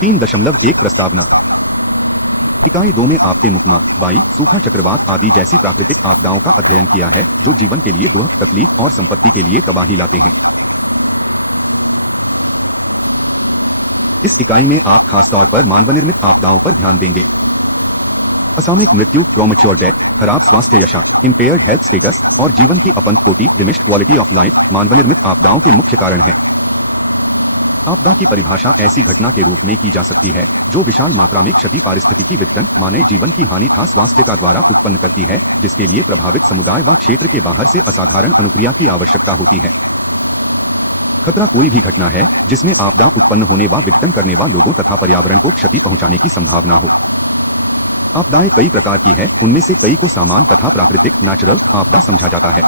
3.1 प्रस्तावना। इकाई 2 में आपने मुकमा, बाई, सूखा, चक्रवात आदि जैसी प्राकृतिक आपदाओं का अध्ययन किया है जो जीवन के लिए दुख, तकलीफ और संपत्ति के लिए तबाही लाते हैं। इस इकाई में आप खासतौर पर मानवनिर्मित आपदाओं पर ध्यान देंगे। असामयिक मृत्यु, प्रोमैच्योर डेथ, खराब स्वास्थ्य दशा, इंपेयर्ड हेल्थ स्टेटस और जीवन की अपंग कोटि, डिमिनिश्ड क्वालिटी ऑफ लाइफ मानवनिर्मित आपदाओं के मुख्य कारण हैं। आपदा की परिभाषा ऐसी घटना के रूप में की जा सकती है जो विशाल मात्रा में क्षति, पारिस्थितिकी विघटन, मानव जीवन की हानि था स्वास्थ्य का द्वारा उत्पन्न करती है, जिसके लिए प्रभावित समुदाय व क्षेत्र के बाहर से असाधारण अनुक्रिया की आवश्यकता होती है। खतरा कोई भी घटना है जिसमें आपदा उत्पन्न होने व विघटन करने व लोगों तथा पर्यावरण को क्षति पहुंचाने की संभावना हो। आपदाएं कई प्रकार की है, उनमें से कई को सामान्य तथा प्राकृतिक नेचुरल आपदा समझा जाता है।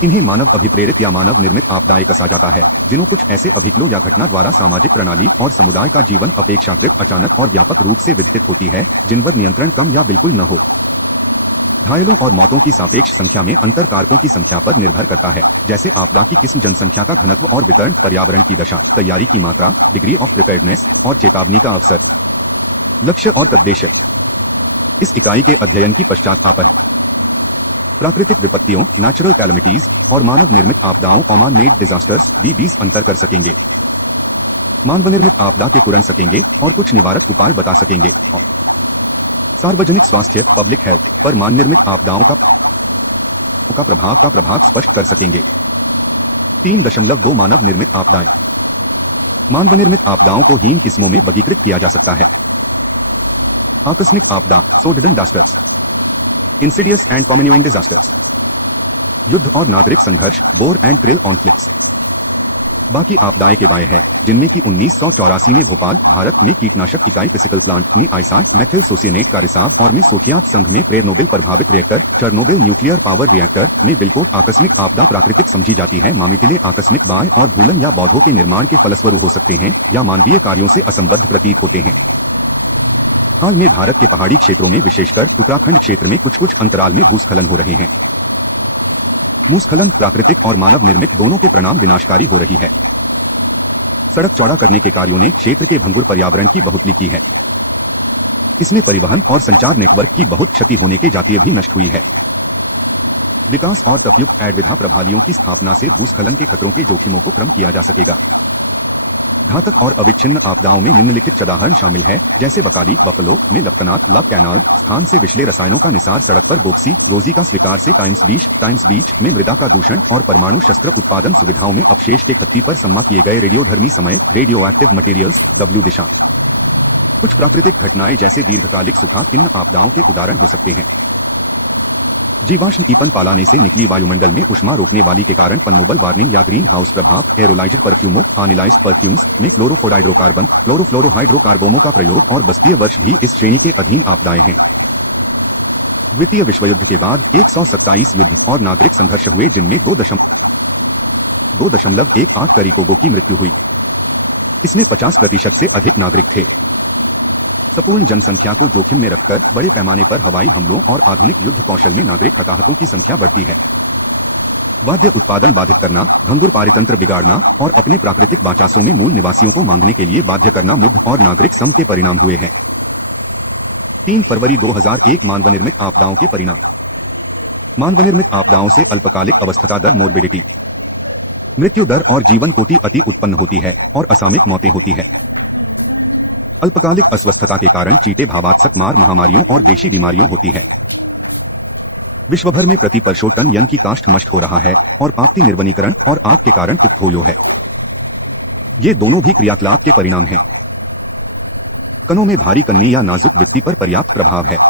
इन्हें मानव अभिप्रेरित या मानव निर्मित आपदाएं कहा जाता है, जिन्हों कुछ ऐसे अभिकलों या घटना द्वारा सामाजिक प्रणाली और समुदाय का जीवन अपेक्षाकृत अचानक और व्यापक रूप से विघटित होती है, जिन पर नियंत्रण कम या बिल्कुल न हो। घायलों और मौतों की सापेक्ष संख्या में अंतर कारकों की संख्या पर निर्भर करता है, जैसे आपदा की किस्म, जनसंख्या का घनत्व और वितरण, पर्यावरण की दशा, तैयारी की मात्रा, डिग्री ऑफ प्रिपेयर्डनेस और चेतावनी का अवसर। लक्ष्य और तद्देश्य। इस इकाई के अध्ययन की पश्चात आप प्राकृतिक विपत्तियों, नेचुरल कैलमिटीज और मानव निर्मित आपदाओं, ऑमान मेड डिजास्टर्स, भी 20 अंतर कर सकेंगे। मानवनिर्मित आपदा के कुरण सकेंगे और कुछ निवारक उपाय बता सकेंगे और सार्वजनिक स्वास्थ्य, पब्लिक हेल्थ पर मानवनिर्मित आपदाओं का प्रभाव स्पष्ट कर सकेंगे। 3.2 मानव निर्मित आपदाएं। मानवनिर्मित आपदाओं को हीन किस्मों में वर्गीकृत किया जा सकता है। आकस्मिक आपदा, sudden disasters, Insidious and communicative disasters, युद्ध और नागरिक संघर्ष, वॉर एंड ट्रिल कॉन्फ्लिक्ट्स। बाकी आपदाएं के बाय है, जिनमें की 1984 में भोपाल, भारत में कीटनाशक इकाई फिजिकल प्लांट में आइसा मेथिल सोसिएनेट का रिसाव और में सोवियत संघ में प्रेरनोबिल प्रभावित reactor, Chernobyl nuclear power reactor में बिल्कोट। आकस्मिक आपदा प्राकृतिक समझी जाती है, मामितिले आकस्मिक बाय और भूलन या बौद्धों के निर्माण के फलस्वरूप हो सकते हैं या मानवीय कार्यों से असंबद्ध प्रतीत होते हैं। हाल में भारत के पहाड़ी क्षेत्रों में, विशेषकर उत्तराखंड क्षेत्र में कुछ अंतराल में भूस्खलन हो रहे हैं। भूस्खलन प्राकृतिक और मानव निर्मित दोनों के परिणाम विनाशकारी हो रही है। सड़क चौड़ा करने के कार्यों ने क्षेत्र के भंगुर पर्यावरण की बढ़ोतरी की है। इसमें परिवहन और संचार नेटवर्क की बहुत क्षति होने के जातीय भी नष्ट हुई है। विकास और तपयुक्त एडविधा प्रभालियों की स्थापना से भूस्खलन के खतरों के जोखिमों को कम किया जा सकेगा। घातक और अविच्छिन्न आपदाओं में निम्नलिखित चदाहरण शामिल है, जैसे बकाली, बफलो में लपकनात, लव कैनाल, स्थान से विषले रसायनों का निसार, सड़क पर बोक्सी, रोजी का स्वीकार से टाइम्स बीच में मृदा का दूषण और परमाणु शस्त्र उत्पादन सुविधाओं में अवशेष के खत्ती पर सम्मा किए गए रेडियोधर्मी समय, रेडियो एक्टिव मटेरियल्स, डब्ल्यू दिशा। कुछ प्राकृतिक घटनाएं जैसे दीर्घकालिक सूखा किन आपदाओं के उदाहरण हो सकते हैं। जीवाश्म ईंधन पालाने से निकली वायुमंडल में ऊष्मा रोकने वाली के कारण पन्नोबल वार्निंग या ग्रीन हाउस प्रभाव, एरोलाइज्ड परफ्यूमों, अनिलाइज्ड परफ्यूम्स में क्लोरोफ्लोरोहाइड्रोकार्बन, क्लोरोफ्लोरोहाइड्रोकार्बोमों का प्रयोग और बस्तीय वर्ष भी इस श्रेणी के अधीन आपदाएं हैं। द्वितीय विश्व युद्ध के बाद 127 युद्ध और नागरिक संघर्ष हुए, जिनमें 2.18 करीकोगों की मृत्यु हुई। इसमें 50% से अधिक नागरिक थे। संपूर्ण जनसंख्या को जोखिम में रखकर बड़े पैमाने पर हवाई हमलों और आधुनिक युद्ध कौशल में नागरिक हताहतों की संख्या बढ़ती है। वाद्य उत्पादन बाधित करना, भंगुर पारितंत्र बिगाड़ना और अपने प्राकृतिक बाचासों में मूल निवासियों को मांगने के लिए बाध्य करना मुद्ध और नागरिक सम के परिणाम हुए हैं। 3 फरवरी 2001 मानवनिर्मित आपदाओं के परिणाम। मानवनिर्मित आपदाओं से अल्पकालिक अवस्था दर, मोर्बिडिटी, मृत्यु दर और जीवन कोटि अति उत्पन्न होती है और असामयिक मौतें होती है। अल्पकालिक अस्वस्थता के कारण चीटे, भावात्सक मार, महामारियों और देशी बीमारियों होती है। विश्व भर में प्रति वर्षों टन यन की काष्ठ नष्ट हो रहा है और आपत्ति निर्वनीकरण और आग के कारण उपथोयो है। ये दोनों भी क्रियाकलाप के परिणाम हैं। कणों में भारी कन्नी या नाजुक व्यक्ति पर पर्याप्त प्रभाव है।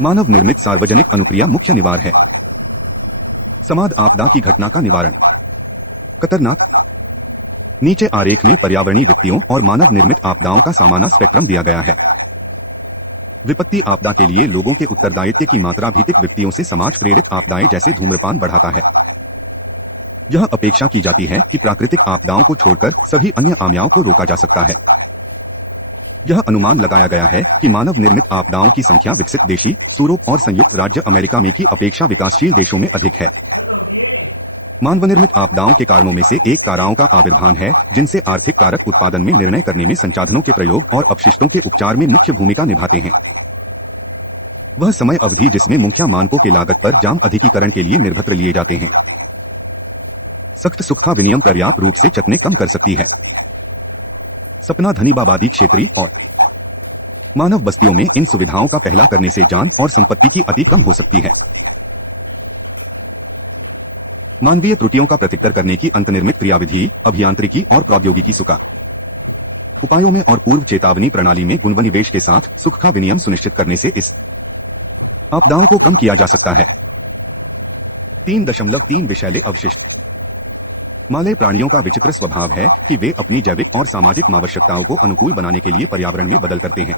मानव निर्मित सार्वजनिक अनुक्रिया मुख्य निवार है। समाद आपदा की घटना का निवारण। खतरनाक। नीचे आरेख में पर्यावरणीय विपत्तियों और मानव निर्मित आपदाओं का सामान्य स्पेक्ट्रम दिया गया है। विपत्ति आपदा के लिए लोगों के उत्तरदायित्व की मात्रा भौतिक विपत्तियों से समाज प्रेरित आपदाएं जैसे धूम्रपान बढ़ाता है। यह अपेक्षा की जाती है कि प्राकृतिक आपदाओं को छोड़कर सभी अन्य आमयाओं को रोका जा सकता है। यह अनुमान लगाया गया है कि मानव निर्मित आपदाओं की संख्या विकसित देशी, यूरोप और संयुक्त राज्य अमेरिका में की अपेक्षा विकासशील देशों में अधिक है। मानवनिर्मित आपदाओं के कारणों में से एक काराओं का आविर्भाव है, जिनसे आर्थिक कारक उत्पादन में निर्णय करने में संसाधनों के प्रयोग और अपशिष्टों के उपचार में मुख्य भूमिका निभाते हैं। वह समय अवधि जिसमें मुख्य मानकों के लागत पर जाम अधिकीकरण के लिए निर्भर लिए जाते हैं। सख्त सुरक्षा विनियम पर्याप्त रूप से चकने कम कर सकती है। सपना धनी आबादी क्षेत्रीय और मानव बस्तियों में इन सुविधाओं का पहला करने से जान और संपत्ति की अति कम हो सकती है। मानवीय त्रुटियों का प्रतिकर करने की अंतर्निर्मित क्रियाविधि, अभियांत्रिकी और प्रौद्योगिकी सुका उपायों में और पूर्व चेतावनी प्रणाली में गुणवनिवेश के साथ सुरक्षा विनियम सुनिश्चित करने से इस आपदाओं को कम किया जा सकता है। 3.3 विषैले अवशिष्ट। माले प्राणियों का विचित्र स्वभाव है कि वे अपनी जैविक और सामाजिक आवश्यकताओं को अनुकूल बनाने के लिए पर्यावरण में बदल करते हैं।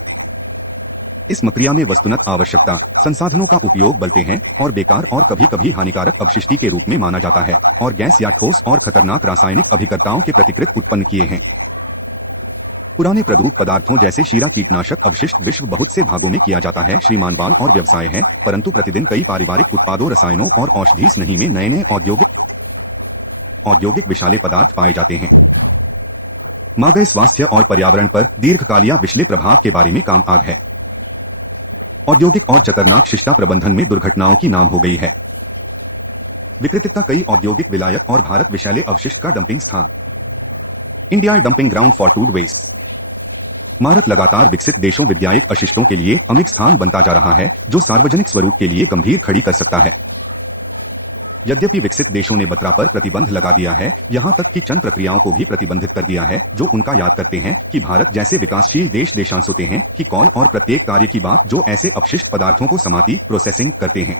इस प्रक्रिया में वस्तुनत आवश्यकता संसाधनों का उपयोग बलते हैं और बेकार और कभी कभी हानिकारक अपशिष्टि के रूप में माना जाता है और गैस या ठोस और खतरनाक रासायनिक अभिकर्ताओं के प्रतिकृत उत्पन्न किए हैं। पुराने प्रदूषक पदार्थों जैसे शीरा कीटनाशक अपशिष्ट विश्व बहुत से भागों में किया जाता है श्रीमान बाल और व्यवसाय है, परंतु प्रतिदिन कई पारिवारिक उत्पादों, रसायनों और औषधि नहीं में नए नए औद्योगिक विषैले पदार्थ पाए जाते हैं। मानवीय स्वास्थ्य और पर्यावरण पर दीर्घकालीन विषैले प्रभाव के बारे में काम आग है। औद्योगिक और खतरनाक शिष्टा प्रबंधन में दुर्घटनाओं की नाम हो गई है। विकृतिता कई औद्योगिक विलायक और भारत विषैले अवशिष्ट का डंपिंग स्थान। India dumping ground for food waste. Bharat लगातार विकसित देशों विद्यायक अशिष्टों के लिए अमिक स्थान बनता जा रहा है, जो सार्वजनिक स्वरूप के लिए गंभीर खड़ी कर सकता है। यद्यपि विकसित देशों ने बतरा पर प्रतिबंध लगा दिया है, यहां तक कि चंद प्रक्रियाओं को भी प्रतिबंधित कर दिया है जो उनका याद करते हैं कि भारत जैसे विकासशील देश देशांश होते हैं कि कॉल और प्रत्येक कार्य की बात जो ऐसे अपशिष्ट पदार्थों को समाती प्रोसेसिंग करते हैं।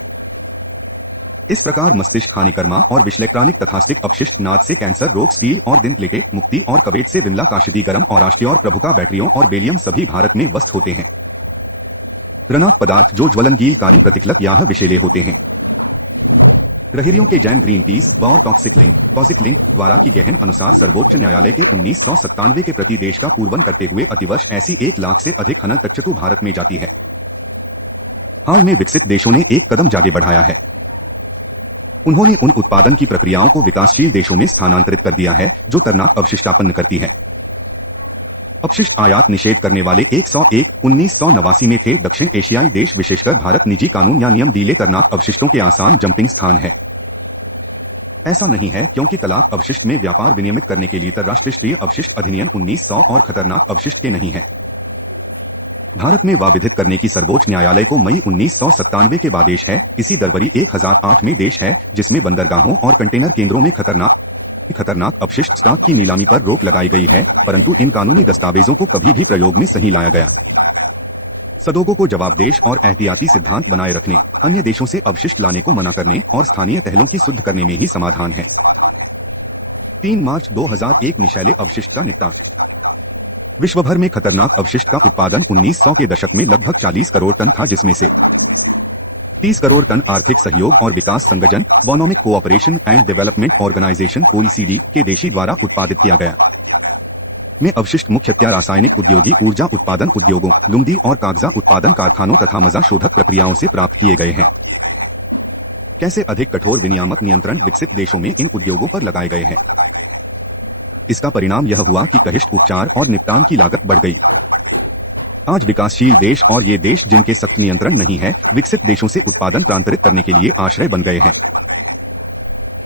इस प्रकार मस्तिष्क हानिकर्मा और विश्लेक्ट्रॉनिक तथास्तिक अपशिष्ट नाद से कैंसर रोग, स्टील और दिन प्लेटें मुक्ति और कवेट से विमला काशिदी गर्म और राष्ट्रीय और प्रभुका बैटरियों और बेलियम सभी भारत में वस्त होते हैं। ऋणात्मक पदार्थ जो ज्वलनशीलकारी प्रतिक्लक या विषैले होते हैं। रहरियों के जैन ग्रीन पीस और टॉक्सिक लिंक द्वारा की गहन अनुसार सर्वोच्च न्यायालय के 1997 के प्रति देश का पूर्वन करते हुए अतिवर्ष ऐसी 1 लाख से अधिक हनन तक्षतु भारत में जाती है। हाल में विकसित देशों ने एक कदम आगे बढ़ाया है। उन्होंने उन उत्पादन की प्रक्रियाओं को विकासशील देशों में स्थानांतरित कर दिया है जो खतरनाक अवशिष्टापन्न करती है। अपशिष्ट आयात निषेध करने वाले 101 1989 में थे। दक्षिण एशियाई देश विशेषकर भारत निजी कानून या नियम डीले खतरनाक अवशिष्टों के आसान जंपिंग स्थान है। ऐसा नहीं है क्योंकि तलाक अवशिष्ट में व्यापार विनियमित करने के लिए राष्ट्रीय अपशिष्ट अधिनियम 1900 और खतरनाक अवशिष्ट के नहीं है। भारत में विधित करने की सर्वोच्च न्यायालय को मई 1997 के आदेश है। इसी दरबरी 1008 में देश है जिसमें बंदरगाहों और कंटेनर केंद्रों में खतरनाक अपशिष्ट स्टॉक की नीलामी पर रोक लगाई गई है, परंतु इन कानूनी दस्तावेजों को कभी भी प्रयोग में नहीं लाया गया। सदोगों को जवाबदेश और एहतियाती सिद्धांत बनाए रखने, अन्य देशों से अवशिष्ट लाने को मना करने और स्थानीय तहलों की शुद्ध करने में ही समाधान है। 3 मार्च 2001 विषैले अवशिष्ट का निपटान। विश्व भर में खतरनाक अवशिष्ट का उत्पादन 1900 के दशक में लगभग 40 करोड़ टन था, जिसमें से 30 करोड़ टन आर्थिक सहयोग और विकास संगठन economic cooperation and development organisation OECD के देशी द्वारा उत्पादित किया गया। में अवशिष्ट मुख्यतया रासायनिक उद्योगी ऊर्जा उत्पादन उद्योगों, लुगदी और कागजा उत्पादन कारखानों तथा मजा शोधक प्रक्रियाओं से प्राप्त किए गए हैं। कैसे अधिक कठोर विनियामक नियंत्रण विकसित देशों में इन उद्योगों पर लगाए गए हैं। इसका परिणाम यह हुआ कि कहिष्ट उपचार और निपटान की लागत बढ़ गई। आज विकासशील देश और ये देश जिनके सख्त नियंत्रण नहीं है, विकसित देशों से उत्पादन प्रांतरित करने के लिए आश्रय बन गए हैं।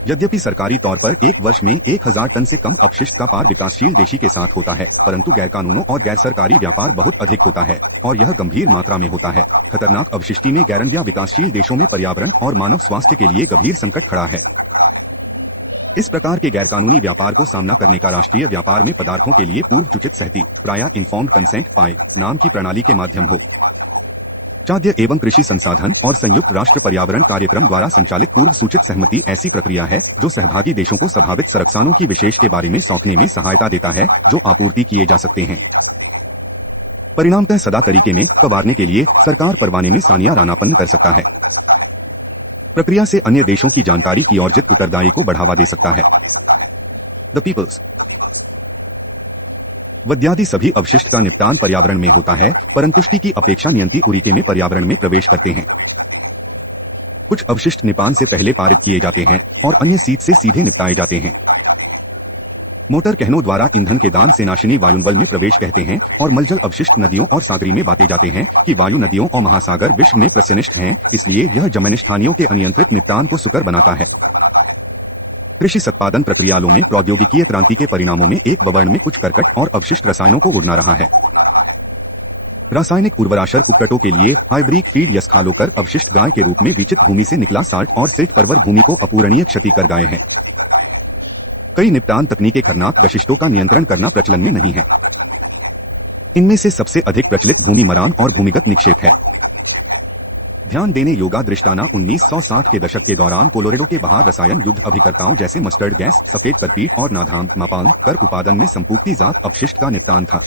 यद्यपि सरकारी तौर पर एक वर्ष में 1000 टन से कम अपशिष्ट का पार विकासशील देशी के साथ होता है, परंतु गैर कानूनों और गैर सरकारी व्यापार बहुत अधिक होता है और यह गंभीर मात्रा में होता है। खतरनाक अपशिष्टि में गैरंडिया विकासशील देशों में पर्यावरण और मानव स्वास्थ्य के लिए गंभीर संकट खड़ा है। इस प्रकार के गैरकानूनी व्यापार को सामना करने का राष्ट्रीय व्यापार में पदार्थों के लिए पूर्व सूचित सहमति प्रायः इन्फॉर्म्ड कंसेंट पाए नाम की प्रणाली के माध्यम हो। खाद्य एवं कृषि संसाधन और संयुक्त राष्ट्र पर्यावरण कार्यक्रम द्वारा संचालित पूर्व सूचित सहमति ऐसी प्रक्रिया है जो सहभागी देशों को संभावित संरक्षणों की विशेष के बारे में सौंपने में सहायता देता है जो आपूर्ति किए जा सकते हैं। परिणामतः सदा तरीके में कबारने के लिए सरकार परवाने में सानिया रानापन्न कर सकता है। प्रक्रिया से अन्य देशों की जानकारी की अर्जित उत्तरदायी को बढ़ावा दे सकता है। द पीपल्स वद्यादि सभी अवशिष्ट का निपटान पर्यावरण में होता है, परंतु तुष्टि की अपेक्षा नियंत्रित उरीके में पर्यावरण में प्रवेश करते हैं। कुछ अवशिष्ट निपान से पहले पारित किए जाते हैं और अन्य सीट से सीधे निपटाए जाते हैं। मोटर कहनों द्वारा ईंधन के दान से नाशिनी वायुमंडल में प्रवेश कहते हैं और मलजल अवशिष्ट नदियों और सागरी में बांटे जाते हैं कि वायु नदियों और महासागर विश्व में प्रसिनिष्ठ हैं, इसलिए यह जमनिष्ठानियों के अनियंत्रित निपटान को सुकर बनाता है। कृषि उत्पादन प्रक्रियाओं में प्रौद्योगिकीय क्रांति के परिणामों में एक वर्ण में कुछ कर्कट और अवशिष्ट रसायनों को उड़ना रहा है। रासायनिक उर्वराशर कुक्कटों के लिए हाइब्रिड फीड यस्खालोकर अवशिष्ट गाय के रूप में विचित भूमि से निकला साल्ट और सिल्ट परवर भूमि को अपूरणीय क्षति कर गए हैं। कई निपटान तकनीकें खरनाक गशिष्टों का नियंत्रण करना प्रचलन में नहीं है। इनमें से सबसे अधिक प्रचलित भूमि मरान और भूमिगत निक्षेप है। ध्यान देने योगा दृष्टाना 1960 के दशक के दौरान कोलोरेडो के बाहर रसायन युद्ध अभिकर्ताओं जैसे मस्टर्ड गैस, सफेद करपीट और नाधाम मापाल कर उत्पादन में संपूक्ति जात अपशिष्ट का निपटान था।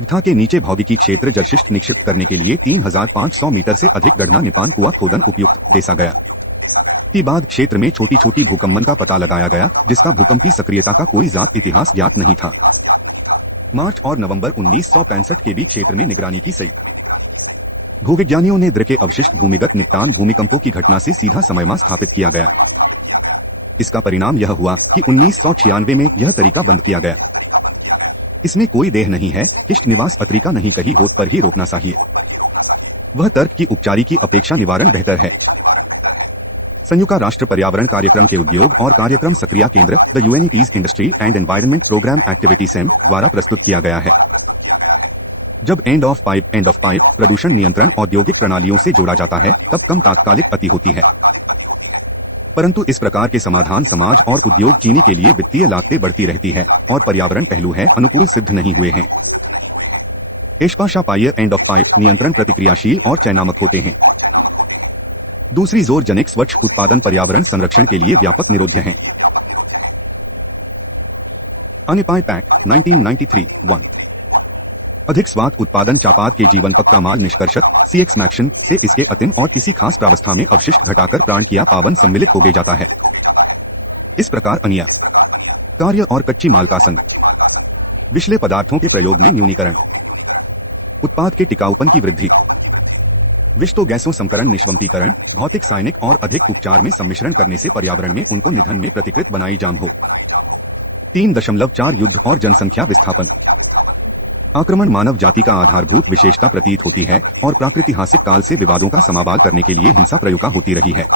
वथा के नीचे भौतिकी क्षेत्र जलशिष्ट निक्षिप्त करने के लिए 3500 मीटर से अधिक गढ़ना निपान कुआं खोदन उपयुक्त देखा गया। के बाद क्षेत्र में छोटी छोटी भूकंपन का पता लगाया गया, जिसका भूकंपी सक्रियता का कोई जात इतिहास ज्ञात नहीं था। मार्च और नवंबर 1965 के बीच क्षेत्र में निगरानी की सही। भूविज्ञानियों ने द्र के अवशिष्ट भूमिगत निपटान भूमिकंपों की घटना से सीधा समयमा स्थापित किया गया। इसका परिणाम यह हुआ कि 1996 में यह तरीका बंद किया गया। इसमें कोई देह नहीं है, किष्ट निवास अतरिका नहीं कही होत पर ही रोकना चाहिए। वह तर्क की उपचारी की अपेक्षा निवारण बेहतर है। संयुक्त राष्ट्र पर्यावरण कार्यक्रम के उद्योग और कार्यक्रम सक्रिय केंद्र the UNEP's industry and environment programme activity same द्वारा प्रस्तुत किया गया है। जब एंड ऑफ पाइप प्रदूषण नियंत्रण औद्योगिक प्रणालियों से जोड़ा जाता है, तब कम तात्कालिक अति होती है, परंतु इस प्रकार के समाधान समाज और उद्योग चीनी के लिए वित्तीय लागतें बढ़ती रहती है और पर्यावरण पहलू है अनुकूल सिद्ध नहीं हुए हैं। एशपाशापाय एंड ऑफ पाइप नियंत्रण प्रतिक्रियाशील और चयनात्मक होते हैं। दूसरी जोर जनिक स्वच्छ उत्पादन पर्यावरण संरक्षण के लिए व्यापक निरोध्य हैं। अनिपाय पैक 1993 अधिक स्वाद उत्पादन चापात के जीवन पक्का माल निष्कर्षत सी एक्समैक्शन से इसके अतिम और किसी खास प्रावस्था में अवशिष्ट घटाकर प्राण किया पावन सम्मिलित हो गए जाता है। इस प्रकार अन्य कार्य और कच्ची माल का संग विषले पदार्थों के प्रयोग में न्यूनीकरण, उत्पाद के टिकाऊपन की वृद्धि, विषतो गैसों संकरण निष्वंतीकरण, भौतिक साइनिक और अधिक उपचार में सम्मिश्रण करने से पर्यावरण में उनको निधन में प्रतिकृत बनाई जाम हो। 3.4 युद्ध और जनसंख्या विस्थापन। आक्रमण मानव जाति का आधारभूत विशेषता प्रतीत होती है और प्राकृतिहासिक काल से विवादों का समाबाल करने के लिए हिंसा प्रयोगा होती रही है।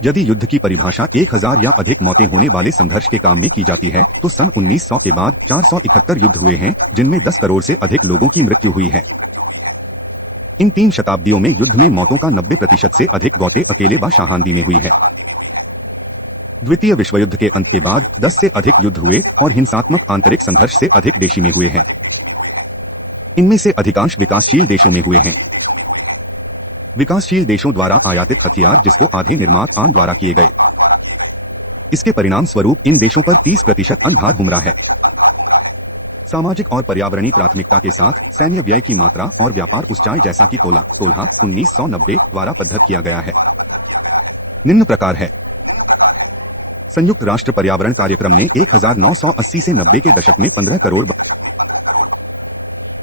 यदि युद्ध की परिभाषा 1000 या अधिक मौतें होने वाले संघर्ष के काम में की जाती है, तो सन 1900 के बाद 471 युद्ध हुए हैं, जिनमें 10 करोड़ से अधिक लोगों की मृत्यु हुई है। इन 3 शताब्दियों में युद्ध में मौतों का 90% से अधिक गौते अकेले व शाहांदी में हुई है। द्वितीय विश्व युद्ध के अंत के बाद 10 से अधिक युद्ध हुए और हिंसात्मक आंतरिक संघर्ष से अधिक देशी में हुए हैं। इनमें से अधिकांश विकासशील देशों में हुए हैं। विकासशील देशों द्वारा आयातित हथियार जिसको आधे निर्मात आन द्वारा किए गए। इसके परिणाम स्वरूप इन देशों पर 30% अनभार हुमरा है। सामाजिक और पर्यावरणीय प्राथमिकता के साथ सैन्य व्यय की मात्रा और व्यापार उच्चाई जैसा कि तोला 1990 द्वारा पद्धत किया गया है। निम्न प्रकार है। संयुक्त राष्ट्र पर्यावरण कार्यक्रम ने 1980 से 90 के दशक में 15 करोड़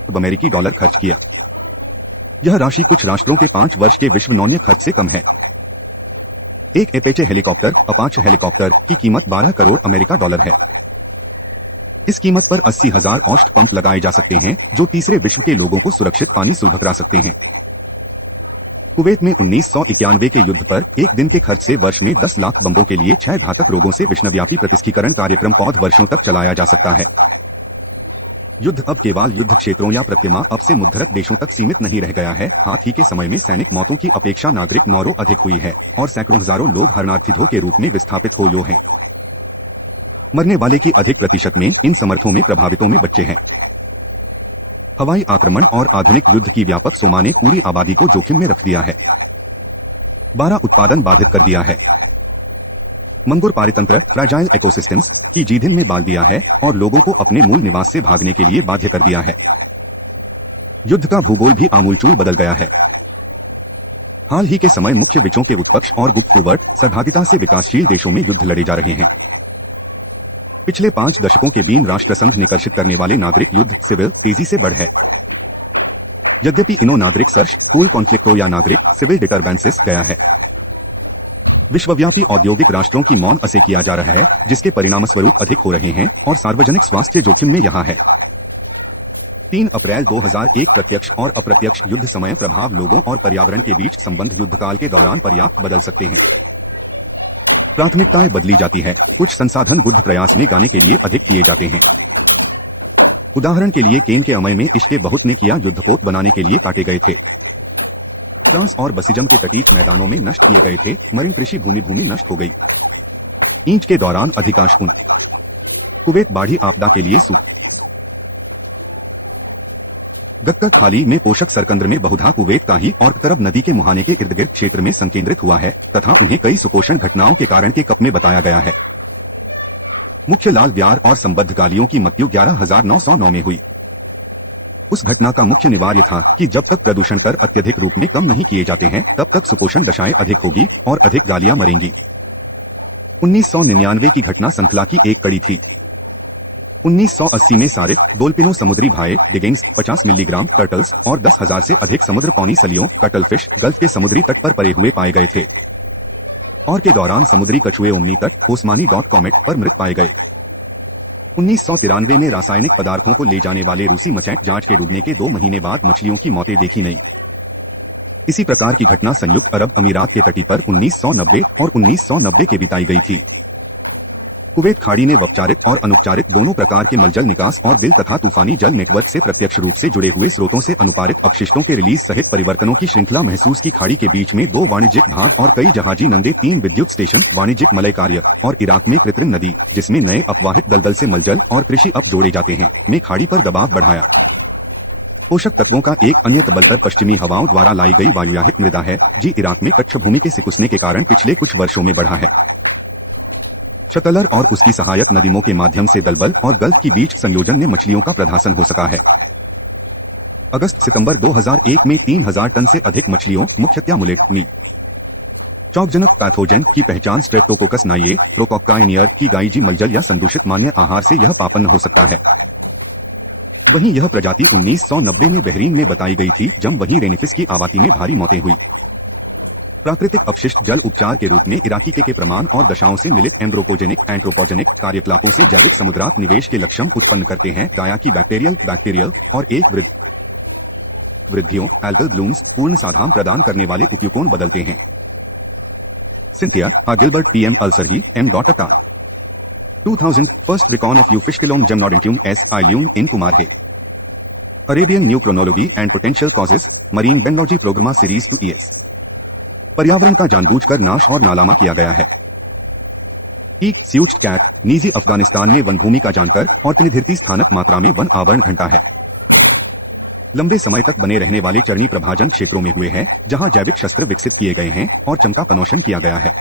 अमेरिकी डॉलर खर्च किया। यह राशि कुछ राष्ट्रों के 5 वर्ष के विश्व नौन्य खर्च से कम है। एक एपेचे हेलीकॉप्टर अपाचे हेलीकॉप्टर की कीमत 12 करोड़ अमेरिका डॉलर है। इस कीमत पर 80,000 औष्ठ पंप लगाए जा सकते हैं, जो तीसरे विश्व के लोगों को सुरक्षित पानी सुलभ करा सकते हैं। कुवैत में 1991 के युद्ध पर एक दिन के खर्च से वर्ष में 10 लाख बम्बों के लिए 6 घातक रोगों से विश्वव्यापी प्रतिष्ठीकरण कार्यक्रम 5 वर्षों तक चलाया जा सकता है। युद्ध अब केवल युद्ध क्षेत्रों या प्रत्यमा अब से मुद्रक देशों तक सीमित नहीं रह गया है। हाथ ही के समय में सैनिक मौतों की अपेक्षा नागरिक नौरों अधिक हुई है और सैकड़ों हजारों लोग हरणार्थियों के रूप में विस्थापित हो यो हैं। मरने वाले की अधिक प्रतिशत में इन समर्थों में प्रभावितों में बच्चे हैं। हवाई आक्रमण और आधुनिक युद्ध की व्यापक सोमा ने पूरी आबादी को जोखिम में रख दिया है। 12 उत्पादन बाधित कर दिया है। मंगुर पारितंत्र फ्रैजाइल इकोसिस्टम्स की जीधिन में डाल दिया है और लोगों को अपने मूल निवास से भागने के लिए बाध्य कर दिया है। युद्ध का भूगोल भी आमूलचूल बदल गया है। हाल ही के समय मुख्य विचों के उत्पक्ष और गुप्त फुवर्ट सहभागिता से विकासशील देशों में युद्ध लड़े जा रहे हैं। पिछले 5 दशकों के बीच राष्ट्रसंघ निकर्षित करने वाले नागरिक युद्ध सिविल तेजी से बढ़ है। यद्यपि इनो नागरिक सर्च स्कूल कॉन्फ्लिक्टो या नागरिक सिविल डिटर्बेंसेस गया है। विश्वव्यापी औद्योगिक राष्ट्रों की मौन असे किया जा रहा है, जिसके परिणामस्वरूप अधिक हो रहे हैं और सार्वजनिक स्वास्थ्य जोखिम में यहाँ है। 3 अप्रैल 2001 प्रत्यक्ष और अप्रत्यक्ष युद्ध समय प्रभाव लोगों और पर्यावरण के बीच संबंध युद्धकाल के दौरान पर्याप्त बदल सकते हैं। प्राथमिकताएं बदली जाती है, कुछ संसाधन बुद्ध प्रयास में गाने के लिए अधिक किए जाते हैं। उदाहरण के लिए केन के अमय में इश्के बहुत ने किया युद्धपोत बनाने के लिए काटे गए थे। फ्रांस और बसिजम के तटीय मैदानों में नष्ट किए गए थे, मरीन कृषि भूमि नष्ट हो गई। ईंट के दौरान अधिकांश ऊन। कुवैत बाढ़ी आपदा के लिए सूख। गक्कर खाली में पोषक सरकंद्र में बहुधा कुवैत का ही और तरब नदी के मुहाने के इर्द गिर्द क्षेत्र में संकेंद्रित हुआ है तथा उन्हें कई सुपोषण घटनाओं के कारण के कप में बताया गया है। मुख्य लाल व्यार और संबद्ध गालियों की मृत्यु 11,909 में हुई। उस घटना का मुख्य निवार्य था कि जब तक प्रदूषण स्तर अत्यधिक रूप में कम नहीं किए जाते हैं तब तक सुपोषण दशाएं अधिक होगी और अधिक गालियां मरेंगी। 1999 की घटना श्रृंखला की एक कड़ी थी। 1980 में सारिफ, डोल्फिनों, समुद्री भाए, डिगिंग्स, 50 मिलीग्राम टर्टल्स और 10,000 से अधिक समुद्र पौनी सलियों, कटलफिश गल्फ के समुद्री तट पर पड़े हुए पाए गए थे। और के दौरान समुद्री कछुए ओमनी तट ओस्मानी कॉमेट पर मृत पाए गए। 1993 में रासायनिक पदार्थों को ले जाने वाले रूसी मचैट जहाज के डूबने के 2 महीने बाद मछलियों की मौतें देखी नहीं। इसी प्रकार की घटना संयुक्त अरब अमीरात के तटी पर 1990 और 1990 के बिताई गई थी। कुवैत खाड़ी ने औपचारिक और अनौपचारिक दोनों प्रकार के मलजल निकास और दिल तथा तूफानी जल नेटवर्क से प्रत्यक्ष रूप से जुड़े हुए स्रोतों से अनुपारित अपशिष्टों के रिलीज सहित परिवर्तनों की श्रृंखला महसूस की। खाड़ी के बीच में 2 वाणिज्यिक भाग और कई जहाजी नंदे, 3 विद्युत स्टेशन, वाणिज्यिक मलय कार्य और इराक में कृत्रिम नदी जिसमें नए अपवाहित दलदल से मलजल और कृषि अप जोड़े जाते हैं में खाड़ी पर दबाव बढ़ाया। पोषक तत्वों का एक अन्य तबलतर पश्चिमी हवाओं द्वारा लाई गई वायुयाहित मृदा है, जी इराक में कच्छ भूमि के सिकुड़ने के कारण पिछले कुछ वर्षों में बढ़ा है। शतलर और उसकी सहायक नदीमों के माध्यम से दलबल और गल्फ की बीच संयोजन ने मछलियों का प्रधासन हो सका है। अगस्त-सितंबर 2001 में 3,000 टन से अधिक मछलियों, मुख्यतः मुलेट, मी चौकजनक पैथोजन की पहचान स्ट्रेप्टोकोकस नाइए, प्रोकोक्काइनियर की गाइजी मलजल या संदूषित मान्य आहार से यह पापन्न हो सकता है। वहीं यह प्रजाति 1990 में बहरीन में बताई गई थी, जब वहीं रेनिफिस की आबादी में भारी मौतें हुई। प्राकृतिक अपशिष्ट जल उपचार के रूप में इराकी के प्रमाण और दशाओं से मिलित एंट्रोपोजेनिक कार्यकलापों से जैविक समुद्रात निवेश के लक्षण उत्पन्न करते हैं। गाया की बैक्टीरियल और एक वृद्धियों एल्गल ब्लूम्स पूर्ण साधाम प्रदान करने वाले उपयुक्तों बदलते हैं। सिंथिया गिलबर्ट पीएम अल्सरही M daughter 2000 first record of यू फिशकिलोम जेमनोडेंटियम एस आइल्यून इन कुमार है। Arabian new chronology and potential causes marine बेंगोलॉजी प्रोग्रामा सीरीज 2ES। पर्यावरण का जानबूझकर नाश और नालामा किया गया है। स्यूच्ड कैथ नीजी अफगानिस्तान में वनभूमि का जानकर और प्रतिनिधित्व स्थानक मात्रा में वन आवरण घंटा है। लंबे समय तक बने रहने वाले चरणी प्रभाजन क्षेत्रों में हुए हैं, जहां जैविक शस्त्र विकसित किए गए हैं और चमका पनोशन किया गया है।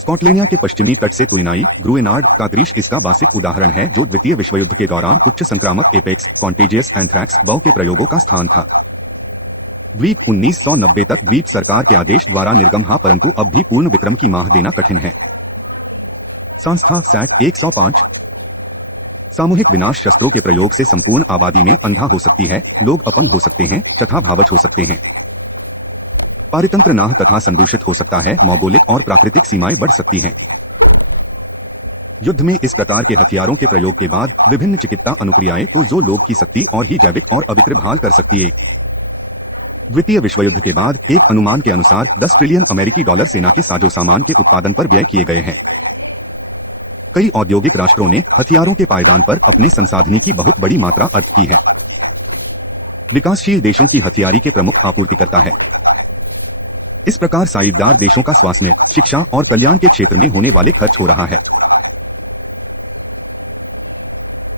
स्कॉटलैंड के पश्चिमी तट से तुइनाई ग्रुएनार्ड का ग्रीश इसका बासिक उदाहरण है, जो द्वितीय विश्व युद्ध के दौरान उच्च संक्रामक एपेक्स कॉन्टेजियस एंथ्रैक्स बव के प्रयोगों का स्थान था। द्वीप 1990 तक द्वीप सरकार के आदेश द्वारा निर्गम हा, परंतु अब भी पूर्ण विक्रम की माह देना कठिन है। संस्था सैट 105 सामूहिक विनाश शस्त्रों के प्रयोग से संपूर्ण आबादी में अंधा हो सकती है, लोग अपंग हो सकते हैं, चथा भावच हो सकते हैं, पारितंत्र नाह तथा संदूषित हो सकता है, भौगोलिक और प्राकृतिक सीमाएं बढ़ सकती हैं। युद्ध में इस प्रकार के हथियारों के प्रयोग के बाद विभिन्न चिकित्सा अनुक्रियाएं तो जो लोग की शक्ति और ही जैविक और अविक्रय भाल कर सकती है। द्वितीय विश्व युद्ध के बाद एक अनुमान के अनुसार 10 ट्रिलियन अमेरिकी डॉलर सेना के साजो सामान के उत्पादन पर व्यय किए गए हैं। कई औद्योगिक राष्ट्रों ने हथियारों के पायदान पर अपने संसाधनी की बहुत बड़ी मात्रा अर्थ की है। विकासशील देशों की हथियारी के प्रमुख आपूर्तिकर्ता है। इस प्रकार साझेदार देशों का स्वास्थ्य, शिक्षा और कल्याण के क्षेत्र में होने वाले खर्च हो रहा है।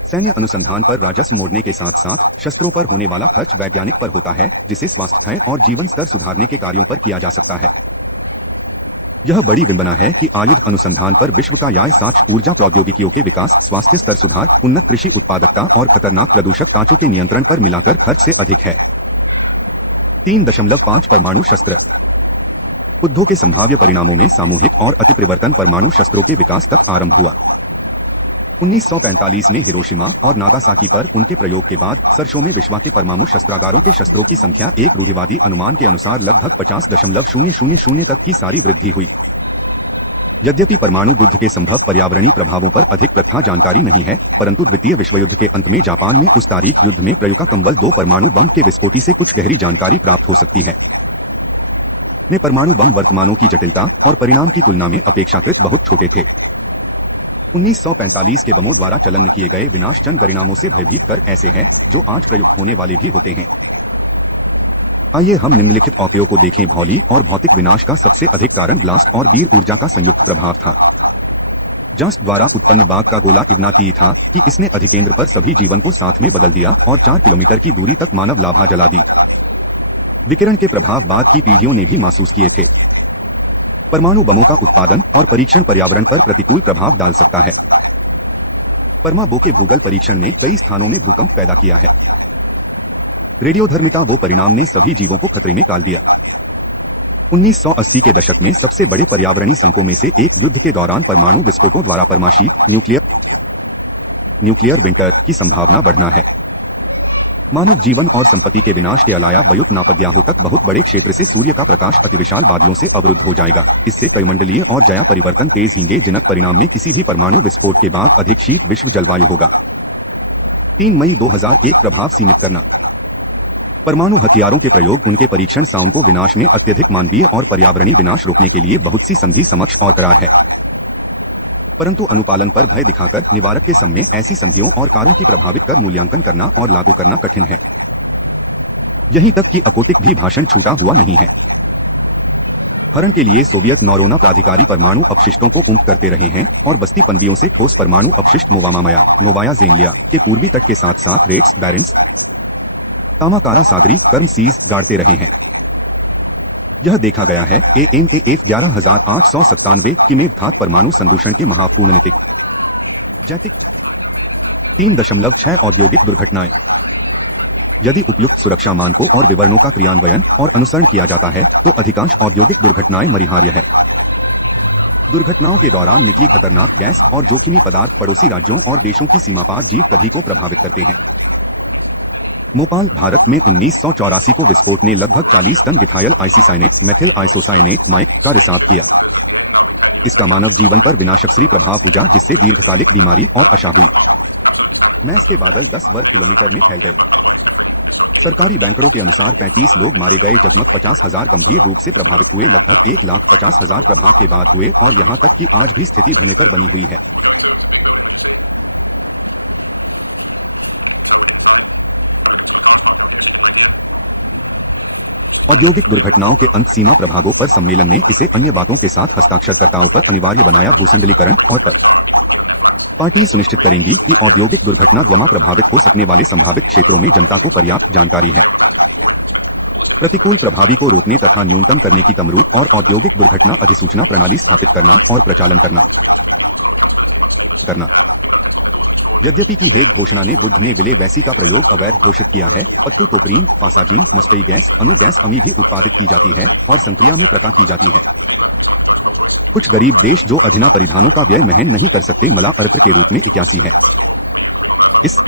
सैन्य अनुसंधान पर राजस्व मोड़ने के साथ साथ शस्त्रों पर होने वाला खर्च वैज्ञानिक पर होता है, जिसे स्वास्थ्य और जीवन स्तर सुधारने के कार्यों पर किया जा सकता है। यह बड़ी विडंबना है कि आयुध अनुसंधान पर विश्व का व्यय साक्ष्य ऊर्जा प्रौद्योगिकियों के विकास, स्वास्थ्य स्तर सुधार, उन्नत कृषि उत्पादकता और खतरनाक प्रदूषक कांचों के नियंत्रण पर मिलाकर खर्च से अधिक है। 3.5 परमाणु शस्त्र युद्धों के संभाव्य परिणामों में सामूहिक और अतिप्रवर्तन परमाणु शस्त्रों के विकास तक आरंभ हुआ। 1945 में हिरोशिमा और नागासाकी पर उनके प्रयोग के बाद सरसों में विश्व के परमाणु शस्त्रागारों के शस्त्रों की संख्या एक रूढ़िवादी अनुमान के अनुसार लगभग 50,000 तक की सारी वृद्धि हुई। यद्यपि परमाणु युद्ध के संभव पर्यावरणीय प्रभावों पर अधिक प्रथा जानकारी नहीं है, परंतु द्वितीय विश्व युद्ध के अंत में जापान में उस तारीख युद्ध में प्रयोग का कंबल 2 परमाणु बम के विस्फोटी से कुछ गहरी जानकारी प्राप्त हो सकती है। में परमाणु बम वर्तमानों की जटिलता और परिणाम की तुलना में अपेक्षाकृत बहुत छोटे थे। 1945 के बमों द्वारा चलन किए गए विनाशजनक परिणामों से भयभीत कर ऐसे हैं जो आज प्रयुक्त होने वाले भी होते हैं। आइए हम निम्नलिखित औपयों को देखें। भौली और भौतिक विनाश का सबसे अधिक कारण ब्लास्ट और बीर ऊर्जा का संयुक्त प्रभाव था। जस्ट द्वारा उत्पन्न बाघ का गोला इतना था कि इसने अधिकेंद्र पर सभी जीवन को साथ में बदल दिया और 4 किलोमीटर की दूरी तक मानव लाभा जला दी। विकिरण के प्रभाव बाद की पीढ़ियों ने भी महसूस किए थे। परमाणु बमों का उत्पादन और परीक्षण पर्यावरण पर प्रतिकूल प्रभाव डाल सकता है। परमाणु के भूगल परीक्षण ने कई स्थानों में भूकंप पैदा किया है। रेडियोधर्मिता वो परिणाम ने सभी जीवों को खतरे में डाल दिया। 1980 के दशक में सबसे बड़े पर्यावरणीय संकटों में से एक युद्ध के दौरान परमाणु विस्फोटों द्वारा परमाशीत न्यूक्लियर विंटर की संभावना बढ़ना है। मानव जीवन और संपत्ति के विनाश के अलावा वायुत नापद्याहों तक बहुत बड़े क्षेत्र से सूर्य का प्रकाश अतिविशाल बादलों से अवरुद्ध हो जाएगा। इससे कयुमंडलीय और जया परिवर्तन तेज होंगे, जिनक परिणाम में किसी भी परमाणु विस्फोट के बाद अधिक शीत विश्व जलवायु होगा। 3 मई 2001 प्रभाव सीमित करना। परमाणु हथियारों के प्रयोग उनके परीक्षण साउंड को विनाश में अत्यधिक मानवीय और पर्यावरणीय विनाश रोकने के लिए बहुत सी संधि समक्ष और करार है, परंतु अनुपालन पर भय दिखाकर निवारक के समय ऐसी संधियों और कारों की प्रभावित कर मूल्यांकन करना और लागू करना कठिन है। यहीं तक कि अकोटिक भी भाषण छूटा हुआ नहीं है। हरण के लिए सोवियत नौरोना प्राधिकारी परमाणु अपशिष्टों को उम्प करते रहे हैं और बस्ती पंदियों से ठोस परमाणु अपशिष्ट मोवामाया नोवाया जेमलिया के पूर्वी तट के साथ साथ रेट्स बैरेंस तामाकारा सागरी कर्म सीज गाड़ते रहे हैं। यह देखा गया है AMAF 11897 की में धात परमाणु संदूषण के महापूर्ण नीतिक जैतिक 3.6 औद्योगिक दुर्घटनाएं। यदि उपयुक्त सुरक्षा मानकों और विवरणों का क्रियान्वयन और अनुसरण किया जाता है तो अधिकांश औद्योगिक दुर्घटनाएं मरिहार्य है। दुर्घटनाओं के दौरान निकली खतरनाक गैस और जोखिमी पदार्थ पड़ोसी राज्यों और देशों की सीमा पार जीव कधी को प्रभावित करते हैं। मोपाल भारत में 1984 को विस्फोट ने लगभग 40 ton methyl isocyanate methyl isocyanate MIC का रिसाव किया। इसका मानव जीवन पर विनाशकारी प्रभाव हुआ, जिससे दीर्घकालिक बीमारी और अशा हुई। मैस के बादल 10 वर्ग किलोमीटर में फैल गए। सरकारी बैंकरों के अनुसार 35 लोग मारे गए, जगमग 50,000 गंभीर रूप से प्रभावित हुए। लगभग 1,50,000 प्रभाव के बाद हुए और यहां तक कि आज भी स्थिति भयंकर बनी हुई है। औद्योगिक दुर्घटनाओं के अंत सीमा प्रभागों पर सम्मेलन ने इसे अन्य बातों के साथ हस्ताक्षरकर्ताओं पर अनिवार्य बनाया। भूसंडलीकरण और पर पार्टी सुनिश्चित करेंगी कि औद्योगिक दुर्घटना द्वारा प्रभावित हो सकने वाले संभावित क्षेत्रों में जनता को पर्याप्त जानकारी है। प्रतिकूल प्रभावी को रोकने तथा न्यूनतम करने की तमरू और औद्योगिक दुर्घटना अधिसूचना प्रणाली स्थापित करना और प्रचालन करना। यद्यपि की हेग घोषणा ने बुद्ध में विले वैसी का प्रयोग अवैध घोषित किया है, पत्तू तोपरीन फासाजीन मस्टई गैस अणु गैस अमी भी उत्पादित की जाती है और संक्रिया में प्रका की जाती है। कुछ गरीब देश जो अधिना परिधानों का व्यय महन नहीं कर सकते, मला अर्थ के रूप में 81 है। इस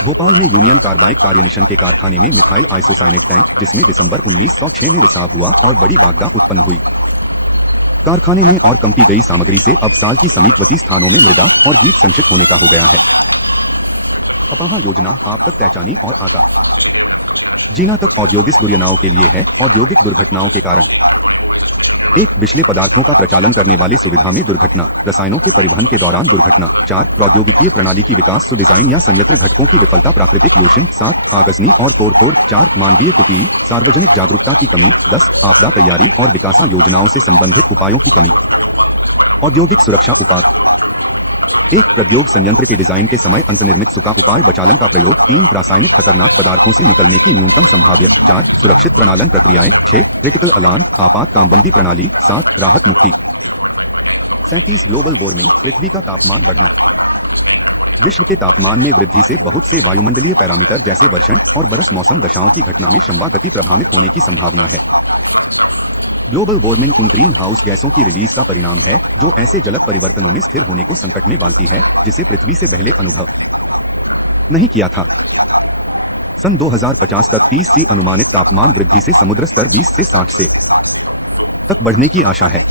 भोपाल में यूनियन कार्बाइड कार्यनिशन के कारखाने में मिथाइल आइसोसाइनेट टैंक, जिसमें दिसंबर 1906 में रिसाव हुआ और बड़ी बागदा उत्पन्न हुई। कारखाने में और कंपी गई सामग्री से अब साल की समीपवर्ती स्थानों में मृदा और गीत संचित होने का हो गया है। अपाहा योजना आप तक पहचानी और आता जीना तक औद्योगिक दुर्घटनाओं के लिए है। औद्योगिक दुर्घटनाओं के कारण: 1. विषले पदार्थों का प्रचालन करने वाले सुविधा में दुर्घटना, रसायनों के परिवहन के दौरान दुर्घटना। 4. प्रौद्योगिकीय प्रणाली की विकास सुडिजाइन या संयंत्र घटकों की विफलता, प्राकृतिक योशन। 7. आगजनी और तोड़फोड़। 4. मानवीय त्रुटि, सार्वजनिक जागरूकता की कमी। 10. आपदा तैयारी और विकासा योजनाओं से संबंधित उपायों की कमी। औद्योगिक सुरक्षा उपाय: 1. प्रौद्योगिक संयंत्र के डिजाइन के समय अंतर्निर्मित सुखा उपाय बचालन का प्रयोग। 3. रासायनिक खतरनाक पदार्थों से निकलने की न्यूनतम संभाव्य। 4. सुरक्षित प्रणालन प्रक्रियाएं। 6. क्रिटिकल अलार्म आपात कामबंदी प्रणाली। 7. राहत मुक्ति। 37. ग्लोबल वार्मिंग, पृथ्वी का तापमान बढ़ना। विश्व के तापमान में वृद्धि से बहुत से वायुमंडलीय पैरामीटर जैसे वर्षण और बरस मौसम दशाओं की घटना में क्षमता गति प्रभावित होने की संभावना है। ग्लोबल वार्मिंग उन ग्रीन हाउस गैसों की रिलीज का परिणाम है जो ऐसे जलद परिवर्तनों में स्थिर होने को संकट में डालती है जिसे पृथ्वी से पहले अनुभव नहीं किया था। सन 2050 तक 30 अनुमानित तापमान वृद्धि से समुद्र स्तर 20 से 60 से तक बढ़ने की आशा है।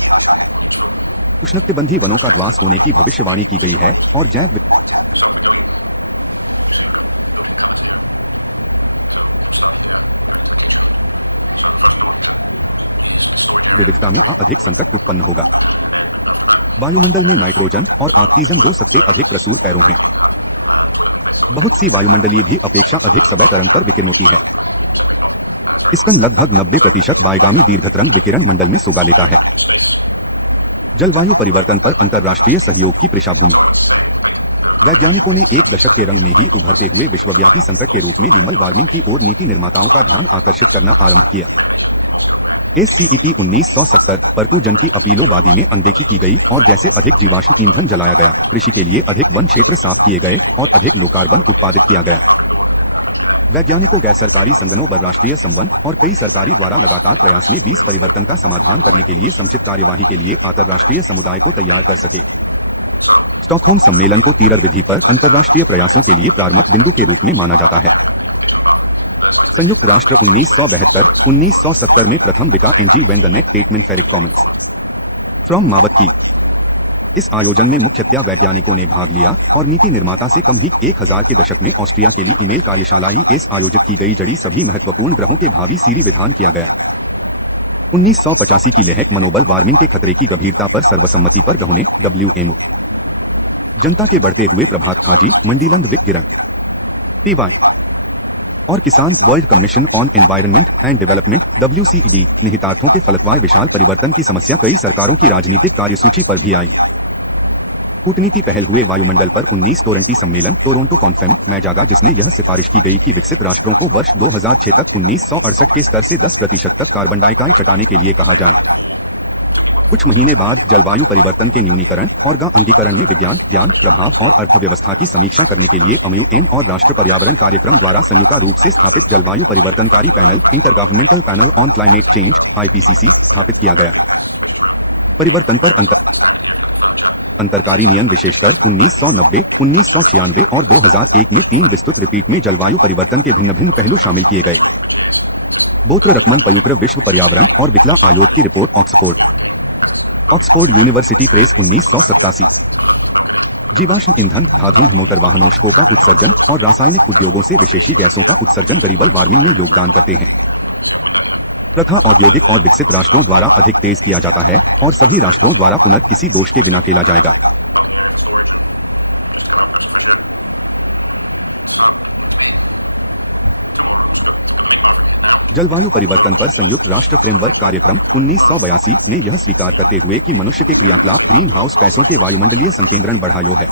उष्णकटिबंधीय वनों का ध्वंस होने की भविष्यवाणी की गई है और जैव विविधता में अधिक संकट उत्पन्न होगा। वायुमंडल में नाइट्रोजन और ऑक्सीजन 2 सबसे अधिक प्रचुर पैरों हैं। बहुत सी वायुमंडलीय भी अपेक्षा अधिक समय तरंग पर विकिरण होती है। इसका लगभग 90% वायुगामी दीर्घतरंग विकिरण मंडल में सुगा लेता है। जलवायु परिवर्तन पर अंतर्राष्ट्रीय सहयोग की पृष्ठभूमि। वैज्ञानिकों ने एक दशक के रंग में ही उभरते हुए विश्वव्यापी संकट के रूप में ग्लोबल वार्मिंग की ओर नीति निर्माताओं का ध्यान आकर्षित करना आरंभ किया। SCEP 1970 परतु जन की अपीलोबादी में अनदेखी की गई और जैसे अधिक जीवाश्म ईंधन जलाया गया, कृषि के लिए अधिक वन क्षेत्र साफ किए गए और अधिक लो कार्बन उत्पादित किया गया। वैज्ञानिकों, गैर सरकारी संगठनों, राष्ट्रीय संबंध और कई सरकारी द्वारा लगातार प्रयास में 20 परिवर्तन का समाधान करने के लिए समुचित कार्यवाही के लिए अंतर्राष्ट्रीय समुदाय को तैयार कर सके। स्टॉकहोम सम्मेलन को तीर विधि पर अंतर्राष्ट्रीय प्रयासों के लिए प्रारंभिक बिंदु के रूप में माना जाता है। संयुक्त राष्ट्र 1972-1970 में प्रथम विका एनजी वेन द नेक स्टेटमेंट फेरिक कॉमन्स फ्रॉम मावत की। इस आयोजन में मुख्यतः वैज्ञानिकों ने भाग लिया और नीति निर्माता से कम ही 1000 के दशक में ऑस्ट्रिया के लिए ईमेल कार्यशाला इस आयोजित की गई जड़ी सभी महत्वपूर्ण ग्रहों के भावी सीरी विधान किया गया। 1985 की लेहक मनोबल वार्मिंग के खतरे की गंभीरता पर सर्वसम्मति पर गहुने WMO जनता के बढ़ते हुए प्रभात खाजी मंडीलंद विकिरण TY और किसान world commission on environment and development WCED निहितार्थों के फलकवाय विशाल परिवर्तन की समस्या कई सरकारों की राजनीतिक कार्यसूची पर भी आई। कूटनीति पहल हुए वायुमंडल पर 19 सम्मेलन टोरंटो कॉन्फ्रेंस में जागा, जिसने यह सिफारिश की गई कि विकसित राष्ट्रों को वर्ष 2006 तक 1968 के स्तर से 10% तक कार्बन डाइऑक्साइड घटाने के लिए कहा जाए। कुछ महीने बाद जलवायु परिवर्तन के न्यूनीकरण और अंगीकरण में विज्ञान, ज्ञान, प्रभाव और अर्थव्यवस्था की समीक्षा करने के लिए UN और राष्ट्र पर्यावरण कार्यक्रम द्वारा संयुक्त रूप से स्थापित जलवायु परिवर्तनकारी panel intergovernmental panel on climate change IPCC स्थापित किया गया। परिवर्तन पर अंतरकारी नियम विशेषकर 1990, 1996 और 2001 में 3 विस्तृत रिपीट में जलवायु परिवर्तन के भिन्न भिन्न पहलू शामिल किए गए। बोत्र रकमन पयुक्र विश्व पर्यावरण और विकला आयोग की रिपोर्ट ऑक्सफोर्ड यूनिवर्सिटी प्रेस 1987। जीवाश्म ईंधन, धाधुंध मोटर वाहनों का उत्सर्जन और रासायनिक उद्योगों से विशेषी गैसों का उत्सर्जन ग्लोबल वार्मिंग में योगदान करते हैं। प्रथा औद्योगिक और विकसित राष्ट्रों द्वारा अधिक तेज किया जाता है और सभी राष्ट्रों द्वारा पुनः किसी दोष के बिना खेला जाएगा। जलवायु परिवर्तन पर संयुक्त राष्ट्र फ्रेमवर्क कार्यक्रम 1982 ने यह स्वीकार करते हुए कि मनुष्य के क्रियाकलाप ग्रीन हाउस गैसों के वायुमंडलीय संकेंद्रण बढ़ायो है,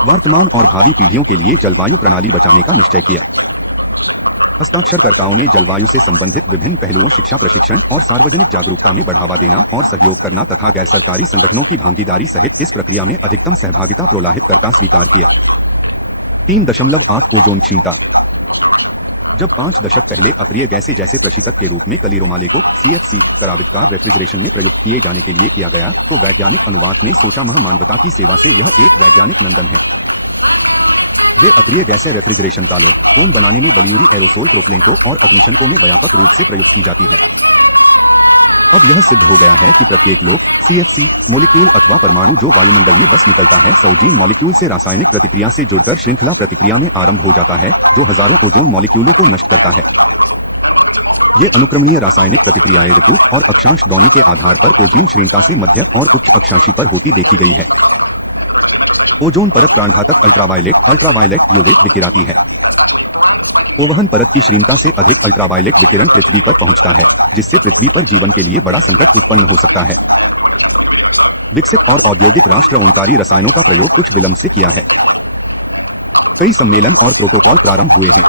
वर्तमान और भावी पीढ़ियों के लिए जलवायु प्रणाली बचाने का निश्चय किया। हस्ताक्षरकर्ताओं ने जलवायु से संबंधित विभिन्न पहलुओं, शिक्षा, प्रशिक्षण और सार्वजनिक जागरूकता में बढ़ावा देना और सहयोग करना तथा गैर सरकारी संगठनों की भागीदारी सहित इस प्रक्रिया में अधिकतम सहभागिता प्रोत्साहित करता स्वीकार किया। 3.8 ओजोन क्षीणता। जब 5 दशक पहले अक्रिय गैसें जैसे प्रशीतक के रूप में क्लोरोमाले को CFC करावितकार रेफ्रिजरेशन में प्रयुक्त किए जाने के लिए किया गया, तो वैज्ञानिक अनुवाद ने सोचा मानवता की सेवा से यह एक वैज्ञानिक नंदन है। वे अक्रिय गैसें रेफ्रिजरेशन तालों, कोन बनाने में बल्यूरी एरोसोल प्रोपेलेंटों और अग्निशमनों में व्यापक रूप से प्रयुक्त की जाती है। अब यह सिद्ध हो गया है कि प्रत्येक लोग CFC मॉलिक्यूल अथवा परमाणु जो वायुमंडल में बस निकलता है, सौजीन मॉलिक्यूल से रासायनिक प्रतिक्रिया से जुड़कर श्रृंखला प्रतिक्रिया में आरंभ हो जाता है, जो हजारों ओजोन मॉलिक्यूलों को नष्ट करता है। ये अनुक्रमणीय रासायनिक प्रतिक्रियाएं ऋतु और अक्षांश दोनों के आधार पर ओजोन श्रेणीता से मध्य और उच्च अक्षांशी पर होती देखी गई है। ओजोन परत प्राणघातक अल्ट्रावायलेट UV विकिराती है। ओवहन परत की श्रेणीता से अधिक अल्ट्रावायलेट विकिरण पृथ्वी पर पहुंचता है, जिससे पृथ्वी पर जीवन के लिए बड़ा संकट उत्पन्न हो सकता है। विकसित और औद्योगिक राष्ट्र उनकारी रसायनों का प्रयोग कुछ विलंब से किया है। कई सम्मेलन और प्रोटोकॉल प्रारंभ हुए हैं।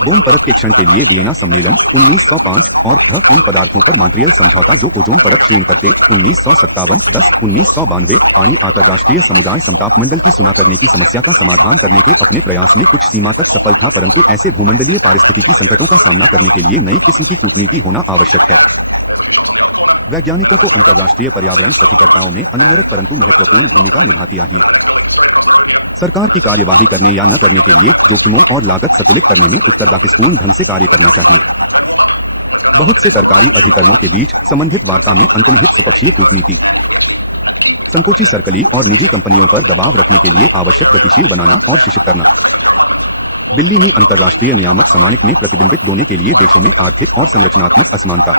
बोन परत के क्षण के लिए वियना सम्मेलन 1905 और उन पदार्थों पर मॉन्ट्रियल समझौता जो ओजोन परत क्षीण करते 1957 1992 पानी अंतर्राष्ट्रीय समुदाय समतापमंडल की सुना करने की समस्या का समाधान करने के अपने प्रयास में कुछ सीमा तक सफल था, परंतु ऐसे भूमंडलीय पारिस्थितिकी संकटों का सामना करने के लिए नई किस्म की कूटनीति होना आवश्यक है। वैज्ञानिकों को अंतर्राष्ट्रीय पर्यावरण सत्याकर्ताओं में अनन्यरत परंतु महत्वपूर्ण भूमिका निभाती है। सरकार की कार्यवाही करने या न करने के लिए जोखिमों और लागत संतुलित करने में उत्तरदायित्वपूर्ण ढंग से कार्य करना चाहिए। बहुत से सरकारी अधिकारियों के बीच संबंधित वार्ता में अंतर्निहित स्वपक्षीय कूटनीति, संकोची सरकारी और निजी कंपनियों पर दबाव रखने के लिए आवश्यक गतिशील बनाना और शिक्षित करना। दिल्ली में अंतर्राष्ट्रीय नियामक समाणिक में प्रतिबिंबित होने के लिए देशों में आर्थिक और संरचनात्मक असमानता।